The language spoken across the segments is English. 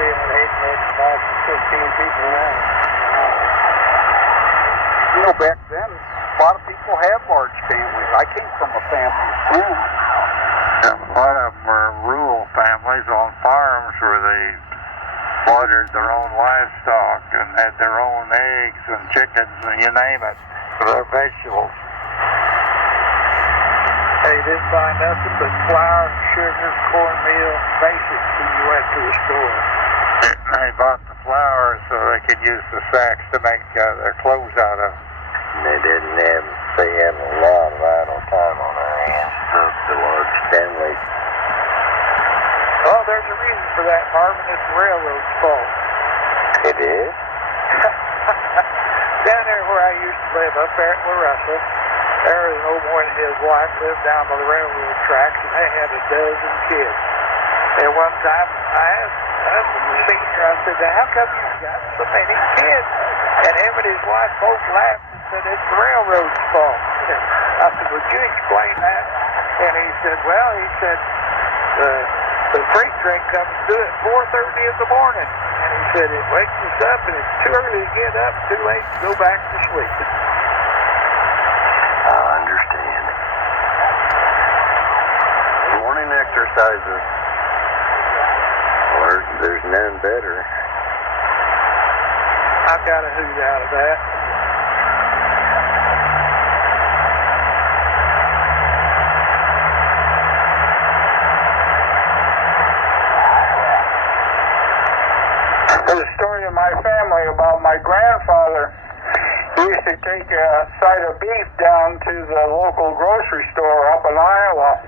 say I'd hate to let 5 to 15 people now. You know, back then, a lot of people had large families. I came from a family of 10. And a lot of them were rural families on farms where they slaughtered their own livestock and had their own eggs and chickens and you name it for their vegetables. They didn't buy nothing but flour, sugar, cornmeal, basics when you went to the store. They bought the flour so they could use the sacks to make their clothes out of. They didn't have, they had a lot of idle time on their hands, so the large families. Oh, there's a reason for that, Marvin. It's the railroad's fault. It is? Down there where I used to live, up there at La Russell, there was an old boy and his wife lived down by the railroad tracks, and they had a dozen kids. And one time, I asked the senior, I said, now, how come you got so many kids? And him and his wife both laughed and said, it's the railroad's fault. And I said, would you explain that? And he said, well, the freight train comes through at 4:30 in the morning. And he said, it wakes us up, and it's too early to get up, too late to go back to sleep. I understand. Morning exercises. Or there's none better. I've got a hoot out of that. There's a story in my family about my grandfather. He used to take a side of beef down to the local grocery store up in Iowa,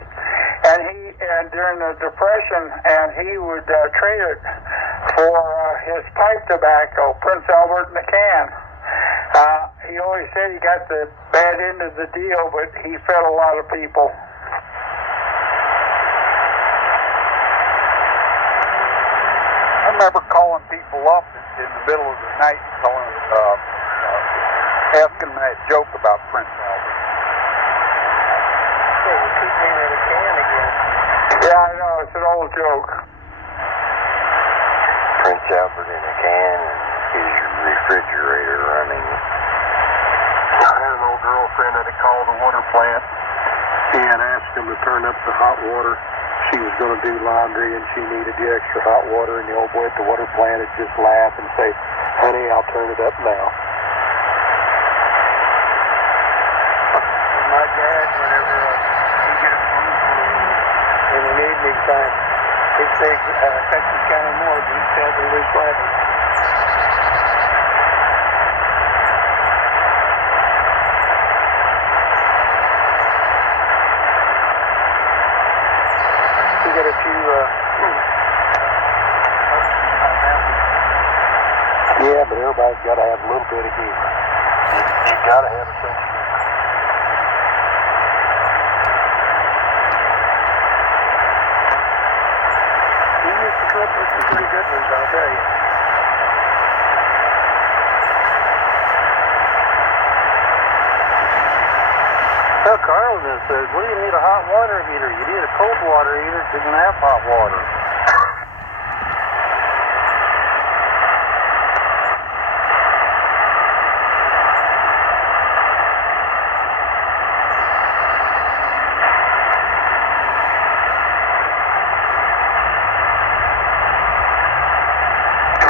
and during the Depression, and he would trade it for his pipe tobacco, Prince Albert in a can. He always said he got the bad end of the deal, but he fed a lot of people. I remember calling people up in the middle of the night, asking them that joke about Prince Albert. Hey, you keep me in a can again. Yeah, I know, it's an old joke. Prince Albert in a can and his refrigerator running. I had an old girlfriend that had called the water plant and asked them to turn up the hot water. She was going to do laundry and she needed the extra hot water, and the old boy at the water plant would just laugh and say, honey, I'll turn it up now. My dad, whenever he get a phone call and he needed me time, he'd say, Texas County Morgue, he'd tell me Luke Levin. We got a few, Yeah, but everybody's got to have a little bit of humor. You've got to have a sense of humor. he used to come up with some pretty good ones, I'll tell you. Well, Carlton says, what do you need a hot water heater? You need a cold water heater so you can have hot water.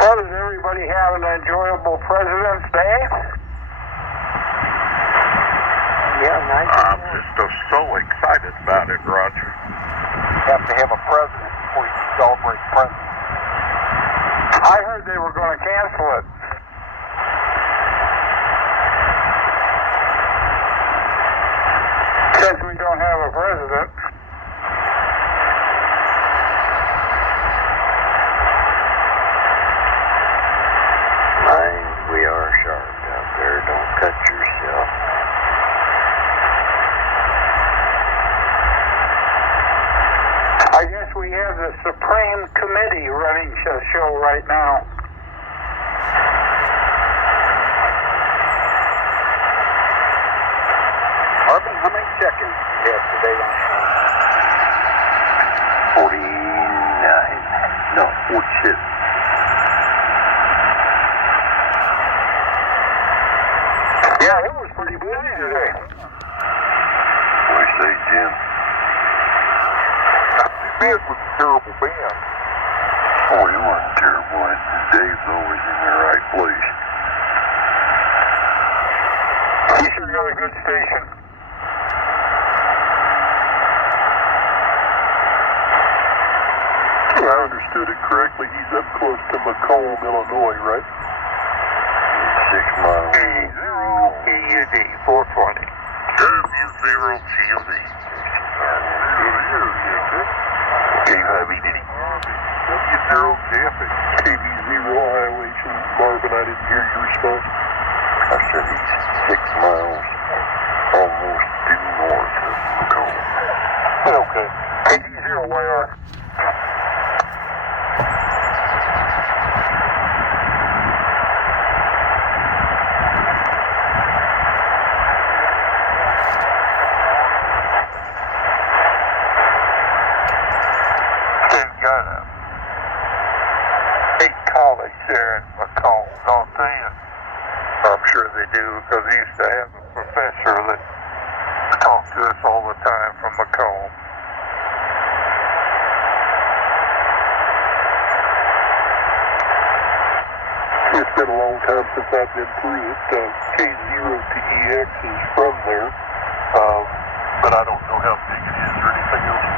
Well, does everybody have an enjoyable President's Day? Yeah, nice. I'm just so excited about it, Roger. You have to have a president before you celebrate presidents. I heard they were going to cancel it. Since we don't have a president. Mind, we are sharp out there. Don't cut yourself. I guess we have the Supreme Committee running the show right now. Marvin, how many check-ins do you have today on the show? 49. No, 46. pretty busy today. What do you say, Jim? Ben was a terrible band. Oh, he wasn't terrible. Dave's always in the right place. He sure got a good station. If I understood it correctly, he's up close to Macomb, Illinois, right? 6 miles. KUD 420. W0 TLD. Dave Ivy, did he? W0 Camping. KB0 Annihilation. Marvin, I didn't hear your response. I said he's 6 miles almost due north of Macomb. Okay. KD0 YR. They've got a big college there in Macomb, don't they? I'm sure they do, because we used to have a professor that talked to us all the time from Macomb. It's been a long time since I've been through it. K0 to EX is from there, but I don't know how big it is or anything else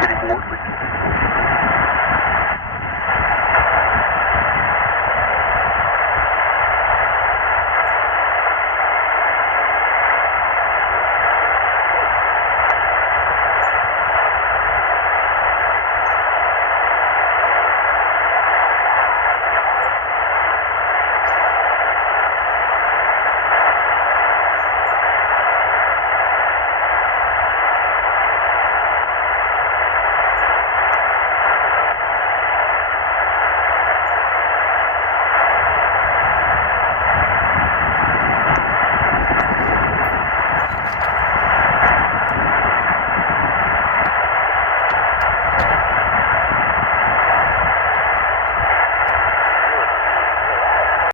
anymore.